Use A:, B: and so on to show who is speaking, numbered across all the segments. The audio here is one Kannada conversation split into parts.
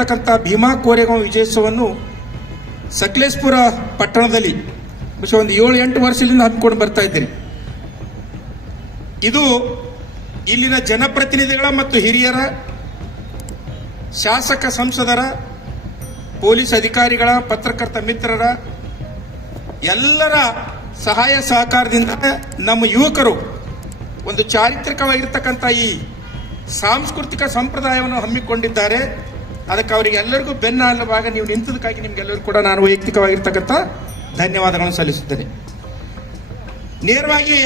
A: ಆಗಿರ್ತಕ್ಕಂಥ ಭೀಮಾ ಕೋರೆಗಾಂವ್ ವಿಜಯೋತ್ಸವವನ್ನು ಸಕಲೇಶ್ಪುರ ಪಟ್ಟಣದಲ್ಲಿ ಒಂದು ಏಳು, ಎಂಟು ವರ್ಷದಿಂದ ಹಮ್ಮಿಕೊಂಡು ಬರ್ತಾ ಇದ್ದೀರಿ. ಇದು ಇಲ್ಲಿನ ಜನಪ್ರತಿನಿಧಿಗಳ ಮತ್ತು ಹಿರಿಯರ, ಶಾಸಕ ಸಂಸದರ, ಪೊಲೀಸ್ ಅಧಿಕಾರಿಗಳ, ಪತ್ರಕರ್ತ ಮಿತ್ರರ ಎಲ್ಲರ ಸಹಾಯ ಸಹಕಾರದಿಂದ ನಮ್ಮ ಯುವಕರು ಒಂದು ಚಾರಿತ್ರಿಕವಾಗಿರ್ತಕ್ಕಂಥ ಈ ಸಾಂಸ್ಕೃತಿಕ ಸಂಪ್ರದಾಯವನ್ನು ಹಮ್ಮಿಕೊಂಡಿದ್ದಾರೆ. ಅದಕ್ಕೆ ಅವರಿಗೆ ಎಲ್ಲರಿಗೂ ಬೆನ್ನ ಅಲ್ಲವಾಗ ನೀವು ನಿಂತದಕ್ಕಾಗಿ ನಿಮ್ಗೆಲ್ಲರೂ ಕೂಡ ನಾನು ವೈಯಕ್ತಿಕವಾಗಿರ್ತಕ್ಕಂಥ ಧನ್ಯವಾದಗಳನ್ನು ಸಲ್ಲಿಸುತ್ತೇನೆ. ನೇರವಾಗಿ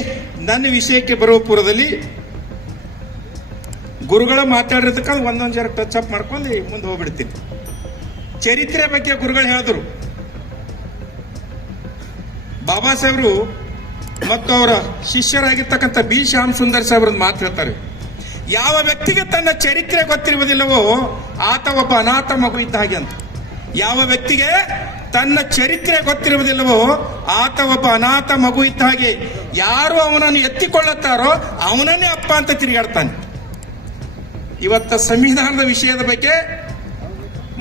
A: ನನ್ನ ವಿಷಯಕ್ಕೆ ಬರುವ ಪೂರ್ವದಲ್ಲಿ ಗುರುಗಳ ಮಾತಾಡಿರ್ತಕ್ಕಂಥ ಒಂದೊಂದು ಜರ ಟಚ್ ಅಪ್ ಮಾಡ್ಕೊಂಡು ಮುಂದೆ ಹೋಗ್ಬಿಡ್ತೀನಿ. ಚರಿತ್ರೆ ಬಗ್ಗೆ ಗುರುಗಳು ಹೇಳಿದ್ರು. ಬಾಬಾ ಸಾಹೇಬರು ಮತ್ತು ಅವರ ಶಿಷ್ಯರಾಗಿರ್ತಕ್ಕಂಥ ಬಿ. ಶ್ಯಾಮ್ ಸುಂದರ್ ಸಾಹೇಬ್ರದ್ದು ಮಾತು ಹೇಳ್ತಾರೆ. ಯಾವ ವ್ಯಕ್ತಿಗೆ ತನ್ನ ಚರಿತ್ರೆ ಗೊತ್ತಿರುವುದಿಲ್ಲವೋ ಆತ ಒಬ್ಬ ಅನಾಥ ಮಗು ಇದ್ದ ಹಾಗೆ ಅಂತ. ಯಾವ ವ್ಯಕ್ತಿಗೆ ತನ್ನ ಚರಿತ್ರೆ ಗೊತ್ತಿರುವುದಿಲ್ಲವೋ ಆತ ಒಬ್ಬ ಅನಾಥ ಮಗು ಇದ್ದ ಹಾಗೆ ಯಾರು ಅವನನ್ನು ಎತ್ತಿಕೊಳ್ಳುತ್ತಾರೋ ಅವನನ್ನೇ ಅಪ್ಪ ಅಂತ ತಿರುಗಾಡ್ತಾನೆ. ಇವತ್ತ ಸಂವಿಧಾನದ ವಿಷಯದ ಬಗ್ಗೆ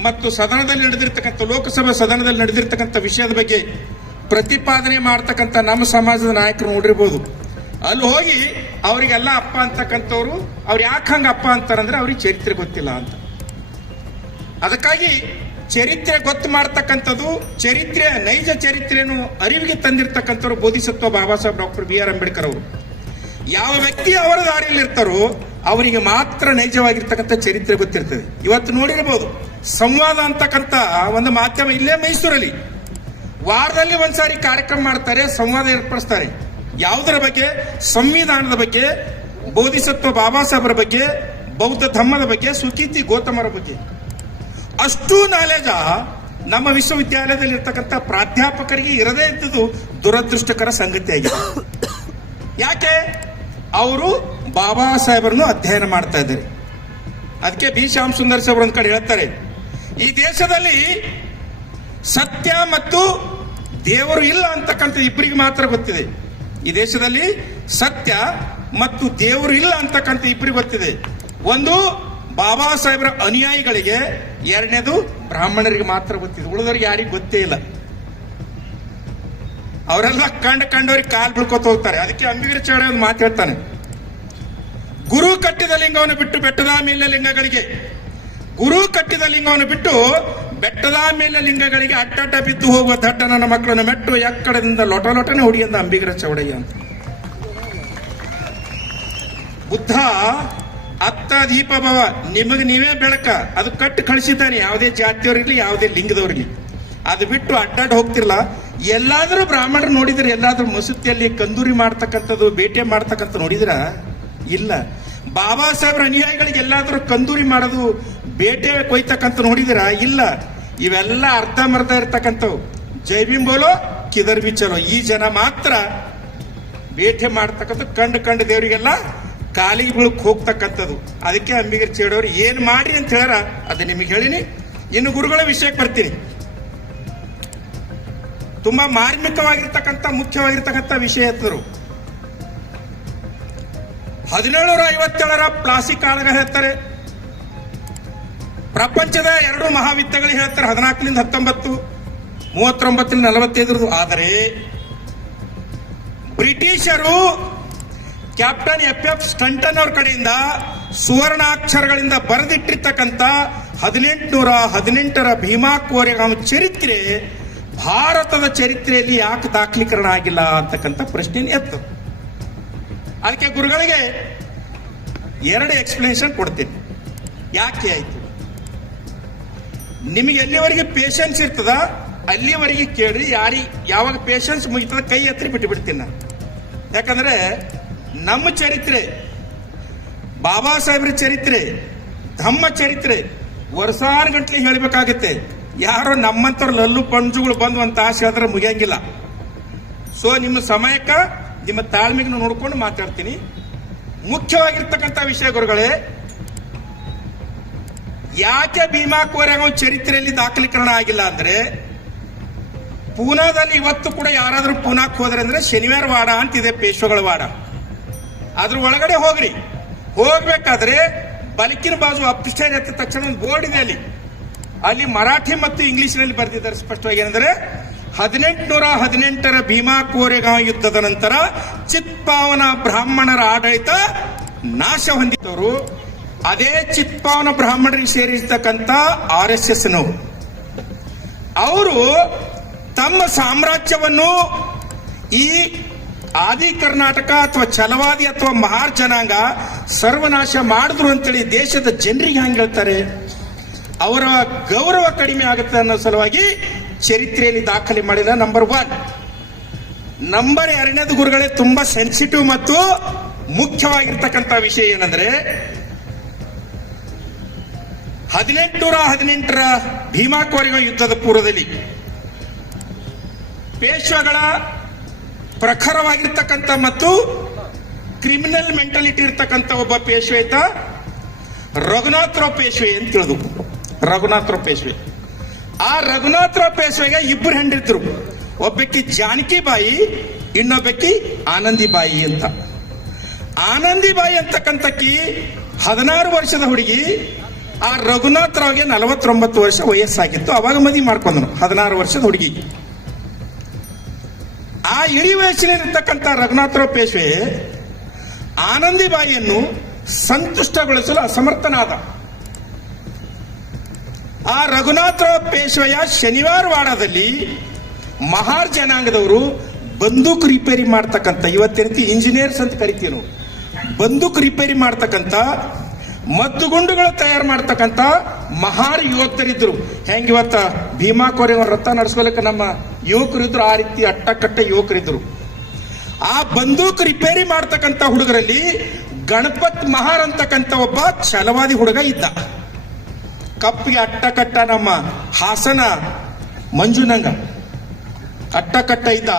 A: ಮತ್ತು ಸದನದಲ್ಲಿ ನಡೆದಿರ್ತಕ್ಕಂಥ ಲೋಕಸಭಾ ಸದನದಲ್ಲಿ ನಡೆದಿರ್ತಕ್ಕಂಥ ವಿಷಯದ ಬಗ್ಗೆ ಪ್ರತಿಪಾದನೆ ಮಾಡ್ತಕ್ಕಂಥ ನಮ್ಮ ಸಮಾಜದ ನಾಯಕರು ನೋಡಿರ್ಬೋದು. ಅಲ್ಲಿ ಹೋಗಿ ಅವರಿಗೆಲ್ಲ ಅಪ್ಪ ಅಂತಕ್ಕಂಥವ್ರು, ಅವ್ರು ಯಾಕೆ ಹಂಗ ಅಪ್ಪ ಅಂತಾರಂದ್ರೆ ಅವ್ರಿಗೆ ಚರಿತ್ರೆ ಗೊತ್ತಿಲ್ಲ ಅಂತ. ಅದಕ್ಕಾಗಿ ಚರಿತ್ರೆ ಗೊತ್ತು ಮಾಡ್ತಕ್ಕಂಥದ್ದು, ಚರಿತ್ರೆ, ನೈಜ ಚರಿತ್ರೆಯನ್ನು ಅರಿವಿಗೆ ತಂದಿರತಕ್ಕಂಥವ್ರು Bodhisattva Baba Saheb doctor B R Ambedkar ಅವರು. ಯಾವ ವ್ಯಕ್ತಿ ಅವರ ದಾರಿಯಲ್ಲಿ ಇರ್ತಾರೋ, ಅವರಿಗೆ ಮಾತ್ರ ನೈಜವಾಗಿರ್ತಕ್ಕಂಥ ಚರಿತ್ರೆ ಗೊತ್ತಿರ್ತದೆ. ಇವತ್ತು ನೋಡಿರ್ಬೋದು, ಸಂವಾದ ಅಂತಕ್ಕಂಥ ಒಂದು ಮಾಧ್ಯಮ ಇಲ್ಲೇ ಮೈಸೂರಲ್ಲಿ. ವಾರದಲ್ಲಿ ಒಂದ್ಸಾರಿ ಕಾರ್ಯಕ್ರಮ ಮಾಡ್ತಾರೆ, ಸಂವಾದ ಏರ್ಪಡಿಸ್ತಾರೆ. ಯಾವುದರ ಬಗ್ಗೆ? ಸಂವಿಧಾನದ ಬಗ್ಗೆ, ಬೋಧಿಸತ್ವ ಬಾಬಾ ಸಾಹೇಬರ ಬಗ್ಗೆ, ಬೌದ್ಧ ಧಮ್ಮದ ಬಗ್ಗೆ, ಸುಕೀರ್ತಿ ಗೌತಮರ ಬಗ್ಗೆ. ಅಷ್ಟು ನಾಲೆಜ ನಮ್ಮ ವಿಶ್ವವಿದ್ಯಾಲಯದಲ್ಲಿ ಇರ್ತಕ್ಕಂಥ ಪ್ರಾಧ್ಯಾಪಕರಿಗೆ ಇರದೇ ಇದ್ದದ್ದು ದುರದೃಷ್ಟಕರ ಸಂಗತಿಯಾಗಿದೆ. ಯಾಕೆ? ಅವರು ಬಾಬಾ ಸಾಹೇಬರನ್ನು ಅಧ್ಯಯನ ಮಾಡ್ತಾ ಇದ್ದಾರೆ. ಅದಕ್ಕೆ ಬಿ. ಶ್ಯಾಮ್ ಸುಂದರ್ ಸಾಹೇಬ್ ಒಂದ್ ಹೇಳ್ತಾರೆ, ಈ ದೇಶದಲ್ಲಿ ಸತ್ಯ ಮತ್ತು ದೇವರು ಇಲ್ಲ ಅಂತಕ್ಕಂಥ ಇಬ್ಬರಿಗೆ ಮಾತ್ರ ಗೊತ್ತಿದೆ. ಈ ದೇಶದಲ್ಲಿ ಸತ್ಯ ಮತ್ತು ದೇವರು ಇಲ್ಲ ಅಂತಕ್ಕಂಥ ಇಬ್ಬರಿಗೆ ಗೊತ್ತಿದೆ. ಒಂದು, ಬಾಬಾ ಸಾಹೇಬರ ಅನುಯಾಯಿಗಳಿಗೆ, ಎರಡನೇದು ಬ್ರಾಹ್ಮಣರಿಗೆ ಮಾತ್ರ ಗೊತ್ತಿದೆ. ಉಳಿದವರಿಗೆ ಯಾರಿಗೂ ಗೊತ್ತೇ ಇಲ್ಲ. ಅವರೆಲ್ಲ ಕಂಡು ಕಂಡವ್ರಿಗೆ ಕಾಲ್ ಬಿಳ್ಕೊತ ಹೋಗ್ತಾರೆ. ಅದಕ್ಕೆ ಅಂಬಿಗರ ಚೌಡ ಒಂದು ಮಾತು ಹೇಳ್ತಾನೆ. ಗುರು ಕಟ್ಟಿದ ಲಿಂಗವನ್ನು ಬಿಟ್ಟು ಬೆಟ್ಟದ ಮೇಲೆ ಲಿಂಗಗಳಿಗೆ, ಗುರು ಕಟ್ಟಿದ ಲಿಂಗವನ್ನು ಬಿಟ್ಟು ಬೆಟ್ಟದ ಮೇಲೆ ಲಿಂಗಗಳಿಗೆ ಅಟ್ಟಟ ಬಿದ್ದು ಹೋಗುವ ದಡ್ಡ ನನ್ನ ಮಕ್ಕಳನ್ನು ಮೆಟ್ಟು ಎಕ್ಕಡದಿಂದ ಲೊಟ ಲೊಟನೆ ಹೊಡಿಯಂದ ಅಂಬಿಗರ ಚೌಡಯ್ಯ. ಅಂತ ಬುದ್ಧ, ಅತ್ತ ದೀಪ ಭವ, ನಿಮಗೆ ನೀವೇ ಬೆಳಕ. ಅದು ಕಟ್ಟು ಕಳಿಸಿದ್ದಾನೆ. ಯಾವುದೇ ಜಾತಿಯವ್ರಿರ್ಲಿ ಯಾವುದೇ ಲಿಂಗದವ್ರಿರ್ಲಿ ಅದು ಬಿಟ್ಟು ಅಡ್ಡಾಡ್ ಹೋಗ್ತಿರ್ಲ. ಎಲ್ಲಾದರೂ ಬ್ರಾಹ್ಮಣರು ನೋಡಿದ್ರೆ, ಎಲ್ಲಾದ್ರೂ ಮಸೂತಿಯಲ್ಲಿ ಕಂದೂರಿ ಮಾಡ್ತಕ್ಕಂಥದ್ದು, ಬೇಟೆ ಮಾಡ್ತಕ್ಕಂಥ ನೋಡಿದ್ರ? ಇಲ್ಲ. ಬಾಬಾ ಸಾಹೇಬ್ರ ಅನುಯಾಯಿಗಳಿಗೆ ಎಲ್ಲಾದರೂ ಕಂದೂರಿ ಮಾಡೋದು, ಬೇಟೆ ಕೊಯ್ತಕ್ಕಂಥ ನೋಡಿದಿರಾ? ಇಲ್ಲ. ಇವೆಲ್ಲ ಅರ್ಧಂಬರ್ಧ ಇರ್ತಕ್ಕಂಥವು. ಜೈಬಿಂ ಬೋಲೋ, ಕಿದರ್ ಬಿ ಈ ಜನ ಮಾತ್ರ ಭೇಟಿ ಮಾಡ್ತಕ್ಕಂಥ ಕಂಡು ಕಂಡು ದೇವರಿಗೆಲ್ಲ ಕಾಲಿಗೆ ಬೀಳಕ್ ಹೋಗ್ತಕ್ಕಂಥದ್ದು. ಅದಕ್ಕೆ ಅಂಬಿಗರ್ ಚೇಡೋರು ಏನ್ ಮಾಡಿ ಅಂತ ಹೇಳ್ಯಾರ, ಅದು ನಿಮಗೆ ಹೇಳಿನಿ. ಇನ್ನು ಗುರುಗಳ ವಿಷಯಕ್ಕೆ ಬರ್ತೀನಿ. ತುಂಬಾ ಮಾರ್ಮಿಕವಾಗಿರ್ತಕ್ಕಂಥ, ಮುಖ್ಯವಾಗಿರ್ತಕ್ಕಂಥ ವಿಷಯ ಎತ್ತರು ಹದಿನೇಳನೂರ ಐವತ್ತೇಳರ ಪ್ಲಾಸ್ಟಿಕ್ ಕಾಳಗ ಹೇಳ್ತಾರೆ ಪ್ರಪಂಚದ ಎರಡು ಮಹಾವಿತ್ತಗಳು ಹೇಳ್ತಾರೆ, ಹದಿನಾಲ್ಕರಿಂದ ಹತ್ತೊಂಬತ್ತು, ಮೂವತ್ತೊಂಬತ್ತರಿಂದ ನಲವತ್ತೈದರದು. ಆದರೆ ಬ್ರಿಟಿಷರು ಕ್ಯಾಪ್ಟನ್ ಎಫ್ ಎಫ್ ಸ್ಟಂಟನ್ ಅವ್ರ ಕಡೆಯಿಂದ ಸುವರ್ಣಾಕ್ಷರಗಳಿಂದ ಬರೆದಿಟ್ಟಿರ್ತಕ್ಕಂಥ ಹದಿನೆಂಟುನೂರ ಹದಿನೆಂಟರ ಭೀಮಾ ಕೋರೆಗಾಮ ಚರಿತ್ರೆ ಭಾರತದ ಚರಿತ್ರೆಯಲ್ಲಿ ಯಾಕೆ ದಾಖಲೀಕರಣ ಆಗಿಲ್ಲ ಅಂತಕ್ಕಂಥ ಪ್ರಶ್ನೆ ಎತ್ತು. ಅದಕ್ಕೆ ಗುರುಗಳಿಗೆ ಎರಡು ಎಕ್ಸ್ಪ್ಲನೇಷನ್ ಕೊಡ್ತೀನಿ. ಯಾಕೆ ಆಯ್ತು? ನಿಮಗೆ ಎಲ್ಲಿವರೆಗೆ ಪೇಷನ್ಸ್ ಇರ್ತದ ಅಲ್ಲಿವರೆಗೆ ಕೇಳ್ರಿ ಯಾರಿ, ಯಾವಾಗ ಪೇಷನ್ಸ್ ಮುಗಿತದ ಕೈ ಎತ್ತಿ ಬಿಟ್ಟು ಬಿಡ್ತೀನಿ ನಾನು. ಯಾಕಂದ್ರೆ ನಮ್ಮ ಚರಿತ್ರೆ, ಬಾಬಾ ಸಾಹೇಬ್ರ ಚರಿತ್ರೆ ಧಮ್ಮ ಚರಿತ್ರೆ ವರ್ಷಾನುಗಟ್ಲೆ ಹೇಳಬೇಕಾಗತ್ತೆ. ಯಾರೋ ನಮ್ಮಂತರ ಲಲ್ಲು ಪಂಜುಗಳು ಬಂದು ಅಂತ ಆಸೆ ಹೇಳಿದ್ರೆ ಮುಗಿಯಂಗಿಲ್ಲ. ಸೊ ನಿಮ್ಮ ಸಮಯಕ್ಕ, ನಿಮ್ಮ ತಾಳ್ಮೆಗೆ ನೋಡ್ಕೊಂಡು ಮಾತಾಡ್ತೀನಿ. ಮುಖ್ಯವಾಗಿರ್ತಕ್ಕಂಥ ವಿಷಯ ಗುರುಗಳೇ ಯಾಕೆ ಭೀಮಾ ಕೋರೆಗಾಂವ್ ಚರಿತ್ರೆಯಲ್ಲಿ ದಾಖಲೀಕರಣ ಆಗಿಲ್ಲ ಅಂದ್ರೆ ಪೂನಾದಲ್ಲಿ ಇವತ್ತು ಕೂಡ ಯಾರಾದ್ರೂ ಪೂನಾಕ್ ಹೋದ್ರೆ ಅಂದ್ರೆ ಶನಿವಾರ ವಾಡ ಅಂತಿದೆ ಪೇಶ್ವಗಳ ವಾಡ ಅದ್ರ ಒಳಗಡೆ ಹೋಗ್ರಿ. ಹೋಗ್ಬೇಕಾದ್ರೆ ಬಲಕಿನ ಬಾಜು ಅಪ್ಸ್ಟೈರ್ ಎತ್ತ ತಕ್ಷಣ ಒಂದು ಬೋರ್ಡ್ ಇದೆ ಅಲ್ಲಿ. ಅಲ್ಲಿ ಮರಾಠಿ ಮತ್ತು ಇಂಗ್ಲಿಷ್ನಲ್ಲಿ ಬರೆದಿದ್ದಾರೆ ಸ್ಪಷ್ಟವಾಗಿ ಏನಂದ್ರೆ, ಹದಿನೆಂಟುನೂರ ಹದಿನೆಂಟರ ಭೀಮಾ ಕೋರೆಗಾಂವ್ ಯುದ್ಧದ ನಂತರ ಚಿತ್ಪಾವನ ಬ್ರಾಹ್ಮಣರ ಆಡಳಿತ ನಾಶ ಹೊಂದಿದವರು ಅದೇ ಚಿತ್ಪಾವನ ಬ್ರಾಹ್ಮಣರಿಗೆ ಸೇರಿರ್ತಕ್ಕಂಥ ಆರ್ ಎಸ್ ಎಸ್ ನವರು ಅವರು ತಮ್ಮ ಸಾಮ್ರಾಜ್ಯವನ್ನು ಈ ಆದಿ ಕರ್ನಾಟಕ ಅಥವಾ ಛಲವಾದಿ ಅಥವಾ ಮಹಾರ್ ಜನಾಂಗ ಸರ್ವನಾಶ ಮಾಡಿದ್ರು ಅಂತೇಳಿ ದೇಶದ ಜನರಿಗೆ ಹೆಂಗೆ ಹೇಳ್ತಾರೆ? ಅವರ ಗೌರವ ಕಡಿಮೆ ಆಗುತ್ತೆ ಅನ್ನೋ ಸಲುವಾಗಿ ಚರಿತ್ರೆಯಲ್ಲಿ ದಾಖಲೆ ಮಾಡಿದ ನಂಬರ್ ಒನ್ ನಂಬರ್ ಎರಡನೇದು ಗುರುಗಳೇ ತುಂಬಾ ಸೆನ್ಸಿಟಿವ್ ಮತ್ತು ಮುಖ್ಯವಾಗಿರ್ತಕ್ಕಂಥ ವಿಷಯ ಏನಂದ್ರೆ ಹದಿನೆಂಟುನೂರ ಹದಿನೆಂಟರ ಭೀಮಾ ಕೋರೆಗ ಯುದ್ಧದ ಪೂರ್ವದಲ್ಲಿ ಪೇಶ್ವಗಳ ಪ್ರಖರವಾಗಿರ್ತಕ್ಕಂಥ ಮತ್ತು ಕ್ರಿಮಿನಲ್ ಮೆಂಟಾಲಿಟಿ ಇರ್ತಕ್ಕಂಥ ಒಬ್ಬ ಪೇಶ್ವೆ ಇದ್ದ ರಘುನಾಥರಾವ್ ಪೇಶ್ವೆ ಅಂತ ತಿಳಿದು. ರಘುನಾಥರಾವ್ ಪೇಶ್ವೆ. ಆ ರಘುನಾಥರಾವ್ ಪೇಶ್ವೆಗೆ ಇಬ್ಬರು ಹೆಂಡಿದ್ರು ಒಬ್ಬಕ್ಕಿ ಜಾನಕಿ ಬಾಯಿ ಇನ್ನೊಬ್ಬಕ್ಕಿ ಆನಂದಿ ಬಾಯಿ ಅಂತ. ಆನಂದಿ ಬಾಯಿ ಅಂತಕ್ಕಂಥಕ್ಕಿ ಹದಿನಾರು ವರ್ಷದ ಹುಡುಗಿ ಆ ರಘುನಾಥ್ ರಾವ್ಗೆ ನಲವತ್ತೊಂಬತ್ತು ವರ್ಷ ವಯಸ್ಸಾಗಿತ್ತು. ಅವಾಗ ಮದುವೆ ಮಾಡ್ಕೊಂಡ್ರು. ಹದಿನಾರು ವರ್ಷದ ಹುಡುಗಿ. ಆ ಇಳಿ ವಯಸ್ಸಿನಲ್ಲಿರ್ತಕ್ಕಂಥ ರಘುನಾಥರಾವ್ ಪೇಶ್ವೆ ಆನಂದಿ ಬಾಯಿಯನ್ನು ಸಂತುಷ್ಟಗೊಳಿಸಲು ಅಸಮರ್ಥನಾದ. ಆ ರಘುನಾಥರಾವ್ ಪೇಶ್ವೆಯ ಶನಿವಾರ ವಾಡದಲ್ಲಿ ಮಹಾರ್ ಜನಾಂಗದವರು ಬಂದೂಕ್ ರಿಪೇರಿ ಮಾಡ್ತಕ್ಕಂಥ ಇವತ್ತಿನ ಇಂಜಿನಿಯರ್ಸ್ ಅಂತ ಕರಿತೀವಿ ನಾವು, ಬಂದೂಕು ರಿಪೇರಿ ಮಾಡ್ತಕ್ಕಂಥ ಮದ್ದುಗುಂಡುಗಳು ತಯಾರು ಮಾಡ್ತಕ್ಕಂಥ ಮಹಾರ್ ಯೋಧರಿದ್ರು. ಹೆಂಗ್ ಇವತ್ತ ಭೀಮಾ ಕೋರೆ ರಥ ನಡ್ಸ್ಕೊಳಕ್ಕೆ ನಮ್ಮ ಯುವಕರಿದ್ರು ಆ ರೀತಿ ಅಟ್ಟಕಟ್ಟ ಯುವಕರಿದ್ರು. ಆ ಬಂದೂಕ್ ರಿಪೇರಿ ಮಾಡ್ತಕ್ಕಂಥ ಹುಡುಗರಲ್ಲಿ ಗಣಪತ್ ಮಹಾರ್ ಅಂತಕ್ಕಂಥ ಒಬ್ಬ ಛಲವಾದಿ ಹುಡುಗ ಇದ್ದ. ಕಪ್ಪಿಗೆ ಅಟ್ಟಕಟ್ಟ ನಮ್ಮ ಹಾಸನ ಮಂಜುನಂಗ. ಅಟ್ಟಕಟ್ಟ ಇದ್ದ.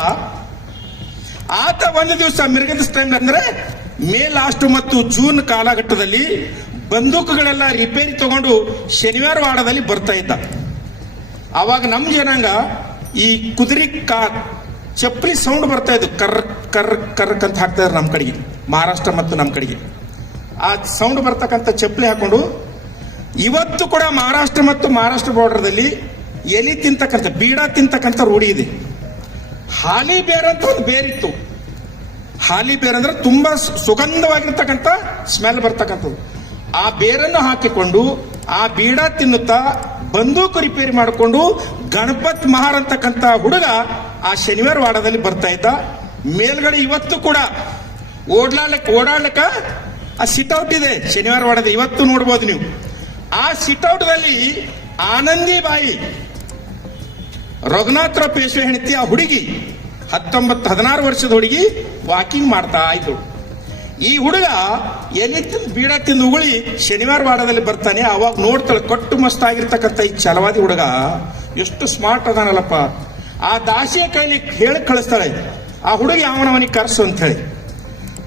A: ಆತ ಒಂದು ದಿವಸ ಮಿರ್ಗದ ಟೈಮ್ ಅಂದ್ರೆ ಮೇ ಲಾಸ್ಟ್ ಮತ್ತು ಜೂನ್ ಕಾಲಘಟ್ಟದಲ್ಲಿ ಬಂದೂಕುಗಳೆಲ್ಲ ರಿಪೇರಿ ತಗೊಂಡು ಶನಿವಾರ ವಾಡದಲ್ಲಿ ಬರ್ತಾ ಇದ್ದ. ಅವಾಗ ನಮ್ಮ ಜನಾಂಗ ಈ ಕುದುರೆ ಕಾ, ಚಪ್ಪಲಿ ಸೌಂಡ್ ಬರ್ತಾ ಇದ್ದು ಕರ್ ಕರ್ ಕರ್ಕ್ ಅಂತ ಹಾಕ್ತಾ ನಮ್ಮ ಕಡೆಗೆ. ಮಹಾರಾಷ್ಟ್ರ ಮತ್ತು ನಮ್ಮ ಕಡೆಗೆ. ಆ ಸೌಂಡ್ ಬರ್ತಕ್ಕಂಥ ಚಪ್ಪಲಿ ಹಾಕೊಂಡು, ಇವತ್ತು ಕೂಡ ಮಹಾರಾಷ್ಟ್ರ ಮತ್ತು ಮಹಾರಾಷ್ಟ್ರ ಬಾರ್ಡರ್ದಲ್ಲಿ ಎಲಿ ತಿಂತಕ್ಕಂಥ, ಬೀಡ ತಿಂತಕ್ಕಂಥ ರೂಢಿ ಇದೆ. ಹಾಲಿ ಬೇರ್ ಅಂತ ಒಂದು ಬೇರಿತ್ತು ಹಾಲಿ ಬೇರ್ ಅಂದ್ರೆ ತುಂಬಾ ಸುಗಂಧವಾಗಿರ್ತಕ್ಕಂಥ ಸ್ಮೆಲ್ ಬರ್ತಕ್ಕಂಥದ್ದು. ಆ ಬೇರನ್ನು ಹಾಕಿಕೊಂಡು ಆ ಬೀಡ ತಿನ್ನುತ್ತಾ ಬಂದೂಕು ರಿಪೇರಿ ಮಾಡಿಕೊಂಡು ಗಣಪತ್ ಮಹಾರ್ ಅಂತಕ್ಕಂಥ ಹುಡುಗ ಆ ಶನಿವಾರ ವಾಡದಲ್ಲಿ ಬರ್ತಾ ಇದ್ದ. ಮೇಲ್ಗಡೆ ಇವತ್ತು ಕೂಡ ಓಡ್ಲಾಡ್ಲಿಕ್ಕೆ ಓಡಾಡ್ಲಿಕ್ಕ ಆ ಸಿಟ್ಔಟ್ ಇದೆ. ಶನಿವಾರ ವಾಡದ ಇವತ್ತು ನೋಡ್ಬೋದು ನೀವು. ಆ ಸಿಟ್ಔಟ್ದಲ್ಲಿ ಆನಂದಿ ಬಾಯಿ ರಘುನಾಥರಾವ್ ಪೇಶ್ವೆ ಹೆಣತಿ ಆ ಹುಡುಗಿ ಹತ್ತೊಂಬತ್ತು ಹದಿನಾರು ವರ್ಷದ ಹುಡುಗಿ ವಾಕಿಂಗ್ ಮಾಡ್ತಾ ಇದ್ರು ಈ ಹುಡುಗ ಎಲ್ಲಿ ತಿಂದು ಬೀಡ ತಿಂದು ಶನಿವಾರ ವಾಡದಲ್ಲಿ ಬರ್ತಾನೆ, ಅವಾಗ ನೋಡ್ತಾಳೆ, ಕಟ್ಟು ಮಸ್ತ್ ಆಗಿರ್ತಕ್ಕಂಥ ಈ ಛಲವಾದಿ ಹುಡುಗ. ಎಷ್ಟು ಸ್ಮಾರ್ಟ್ ಅದಾನಲ್ಲಪ್ಪ. ಆ ದಾಸಿಯ ಕೈಲಿ ಹೇಳಿ ಕಳಿಸ್ತಾಳೆ, ಆ ಹುಡುಗ ಅವನವನಿಗೆ ಕರೆಸು ಅಂತ ಹೇಳಿ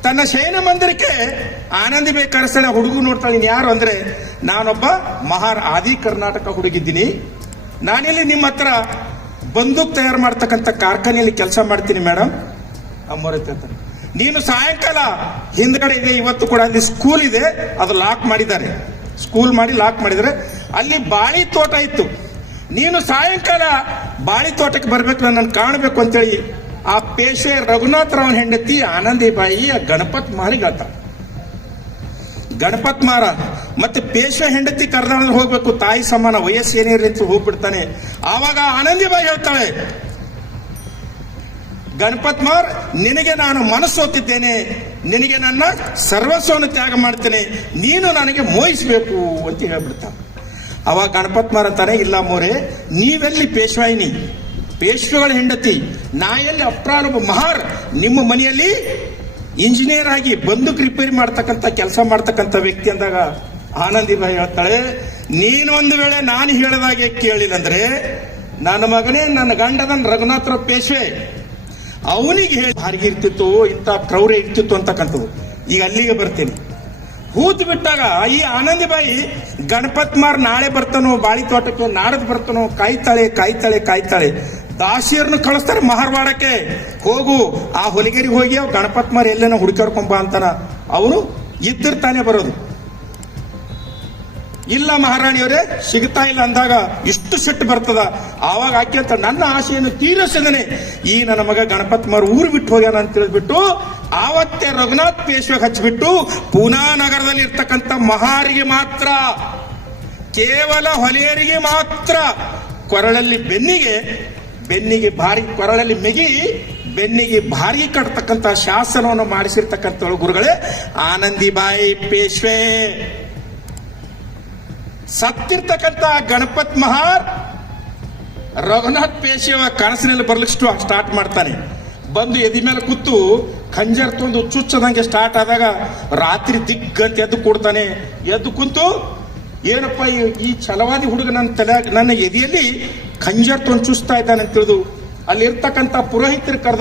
A: ತನ್ನ ಶಯನ ಮಂದಿರಕ್ಕೆ ಆನಂದಿ ಬೇಕು ಕರೆಸ್ತಾಳೆ ಹುಡುಗ ನೋಡ್ತಾಳೆ, ನೀನು ಯಾರು ಅಂದ್ರೆ, ನಾನೊಬ್ಬ ಮಹಾರ್ ಆದಿ ಕರ್ನಾಟಕ ಹುಡುಗಿದ್ದೀನಿ. ನಾನಿಲ್ಲಿ ನಿಮ್ಮ ಹತ್ರ ಬಂದೂಕ್ ತಯಾರು ಮಾಡ್ತಕ್ಕಂಥ ಕಾರ್ಖಾನೆಯಲ್ಲಿ ಕೆಲಸ ಮಾಡ್ತೀನಿ ಮೇಡಮ್ ಅಮ್ಮರತ್ತೆ ನೀನು ಸಾಯಂಕಾಲ ಹಿಂದ್ಗಡೆ ಇದೆ ಇವತ್ತು ಕೂಡ ಅಲ್ಲಿ ಸ್ಕೂಲ್ ಇದೆ, ಅದು ಲಾಕ್ ಮಾಡಿದ್ದಾರೆ. ಸ್ಕೂಲ್ ಮಾಡಿ ಲಾಕ್ ಮಾಡಿದರೆ ಅಲ್ಲಿ ಬಾಳಿ ತೋಟ ಇತ್ತು. ನೀನು ಸಾಯಂಕಾಲ ಬಾಳಿ ತೋಟಕ್ಕೆ ಬರ್ಬೇಕು, ನನ್ನನ್ನು ಕಾಣಬೇಕು ಅಂತೇಳಿ ಆ ಪೇಶೆ ರಘುನಾಥರಾವ್ ಹೆಂಡತಿ ಆನಂದಿ ಬಾಯಿ ಆ ಗಣಪತ್ ಮಾರಿಗಾತ ಗಣಪತ್ ಮಾರ, ಮತ್ತೆ ಪೇಶ್ವೆ ಹೆಂಡತಿ ಕರ್ನಾಟಕ ಹೋಗ್ಬೇಕು, ತಾಯಿ ಸಮಾನ ವಯಸ್ಸು ಏನಿರಲಿ ಹೋಗ್ಬಿಡ್ತಾನೆ. ಆವಾಗ ಆನಂದಿ ಬಾಯಿ ಹೇಳ್ತಾಳೆ ಗಣಪತ್ ಮಾರ್, ನಿನಗೆ ನಾನು ಮನಸ್ಸೋತಿದ್ದೇನೆ ನಿನಗೆ ನನ್ನ ಸರ್ವಸ್ವವನ್ನು ತ್ಯಾಗ ಮಾಡ್ತೇನೆ. ನೀನು ನನಗೆ ಮೋಹಿಸಬೇಕು ಅಂತ ಹೇಳ್ಬಿಡ್ತಾನೆ. ಅವಾಗ ಗಣಪತ್ ಮಾರ್ ಅಂತಾನೆ, ಇಲ್ಲ ಮೋರೆ, ನೀವೆಲ್ಲಿ ಪೇಶ್ವಾಯಿನಿ, ಪೇಶ್ವೆಗಳ ಹೆಂಡತಿ ನಾ ಎಲ್ಲಿ ಅಪ್ರಾನೊಬ್ಬ ಮಹಾರ್, ನಿಮ್ಮ ಮನೆಯಲ್ಲಿ ಇಂಜಿನಿಯರ್ ಆಗಿ ಬಂದೂಕ್ ರಿಪೇರಿ ಮಾಡ್ತಕ್ಕಂಥ ಕೆಲಸ ಮಾಡ್ತಕ್ಕಂಥ ವ್ಯಕ್ತಿ ಅಂದಾಗ ಆನಂದಿಬಾಯಿ ಹೇಳ್ತಾಳೆ, ನೀನು ಒಂದು ವೇಳೆ ನಾನು ಹೇಳಿದಾಗೆ ಕೇಳಿಲ್ಲ ಅಂದ್ರೆ, ನನ್ನ ಮಗನೇ ನನ್ನ ಗಂಡದನ್ ರಘುನಾಥರ ಪೇಶ್ವೆ ಅವನಿಗೆ ಹೇಳಿ ಹಾರಿಗೆ ಇರ್ತಿತ್ತು, ಇಂಥ ಕ್ರೌರ್ಯ ಇರ್ತಿತ್ತು ಅಂತಕ್ಕಂಥದ್ದು. ಈಗ ಅಲ್ಲಿಗೆ ಬರ್ತೀನಿ. ಹೂತು ಬಿಟ್ಟಾಗ ಈ ಆನಂದಿಬಾಯಿ ಗಣಪತ್ ಮಾರ್ ನಾಳೆ ಬರ್ತಾನೋ, ಬಾಳಿ ತೋಟಕ್ಕೆ ನಾಡದ್ ಬರ್ತಾನೋ, ಕಾಯ್ತಾಳೆ ಕಾಯ್ತಾಳೆ ಕಾಯ್ತಾಳೆ. ದಾಸಿಯರನ್ನು ಕಳಿಸ್ತಾರೆ ಮಹಾರವಾಡಕ್ಕೆ. ಹೋಗು, ಆ ಹೊಲಿಗೆರಿಗೆ ಹೋಗಿ ಗಣಪತ್ ಮಾರ್ ಎಲ್ಲೇನೋ ಹುಡುಕಾಡ್ಕೊಂಬ ಅಂತಾನ. ಅವನು ಇದ್ದಿರ್ತಾನೆ ಬರೋದು. ಇಲ್ಲ ಮಹಾರಾಣಿಯವರೇ, ಸಿಗ್ತಾ ಇಲ್ಲ ಅಂದಾಗ ಇಷ್ಟು ಸಿಟ್ಟು ಬರ್ತದ. ಆವಾಗ ಆಕೆ ಅಂತ ನನ್ನ ಆಸೆಯನ್ನು ತೀರಿಸಿದನೆ ಈ ನನ್ನ ಮಗ ಗಣಪತ್ ಮಾರ್ ಊರು ಬಿಟ್ಟು ಹೋಗ್ಯಾನ ಅಂತ ತಿಳಿದ್ಬಿಟ್ಟು, ಆವತ್ತೇ ರಘುನಾಥ್ ಪೇಶ್ವೆಗೆ ಹಚ್ಚಿಬಿಟ್ಟು, ಪೂನಾ ನಗರದಲ್ಲಿ ಇರ್ತಕ್ಕಂಥ ಮಹಾರಿಗೆ ಮಾತ್ರ, ಕೇವಲ ಹೊಲೆಯರಿಗೆ ಮಾತ್ರ, ಕೊರಳಲ್ಲಿ ಬೆನ್ನಿಗೆ ಬೆನ್ನಿಗೆ ಭಾರಿ ಕೊರಳಲ್ಲಿ ಮೆಗಿ, ಬೆನ್ನಿಗೆ ಭಾರಿ ಕಟ್ತಕ್ಕಂಥ ಶಾಸನವನ್ನು ಮಾಡಿಸಿರ್ತಕ್ಕಂಥ ಗುರುಗಳೇ, ಆನಂದಿಬಾಯಿ ಪೇಶ್ವೆ. ಸತ್ತಿರ್ತಕ್ಕಂಥ ಗಣಪತ್ ಮಹಾರ್ ರಘುನಾಥ್ ಪೇಶಿಯವ ಕನಸಿನಲ್ಲಿ ಬರ್ಲಿಕ್ಕೆ ಸ್ಟಾರ್ಟ್ ಮಾಡ್ತಾನೆ. ಬಂದು ಎದಿ ಮೇಲೆ ಕೂತು ಖಂಜರ್ ತಂದು ಚುಚ್ಚದಂಗೆ ಸ್ಟಾರ್ಟ್ ಆದಾಗ ರಾತ್ರಿ ದಿಗ್ಗಂತ ಎದ್ದು ಕೊಡ್ತಾನೆ. ಎದ್ದು ಕುಂತು, ಏನಪ್ಪ ಈ- ಈ ಛಲವಾದಿ ಹುಡುಗ ನನ್ನ ತಲೆ ನನ್ನ ಎದೆಯಲ್ಲಿ ಖಂಜರ್ ತಂದು ಚುಚ್ತಾ ಇದ್ದಾನೆ ಅಂತ ತಿಳಿದು, ಅಲ್ಲಿರ್ತಕ್ಕಂಥ ಪುರೋಹಿತರು ಕರೆದು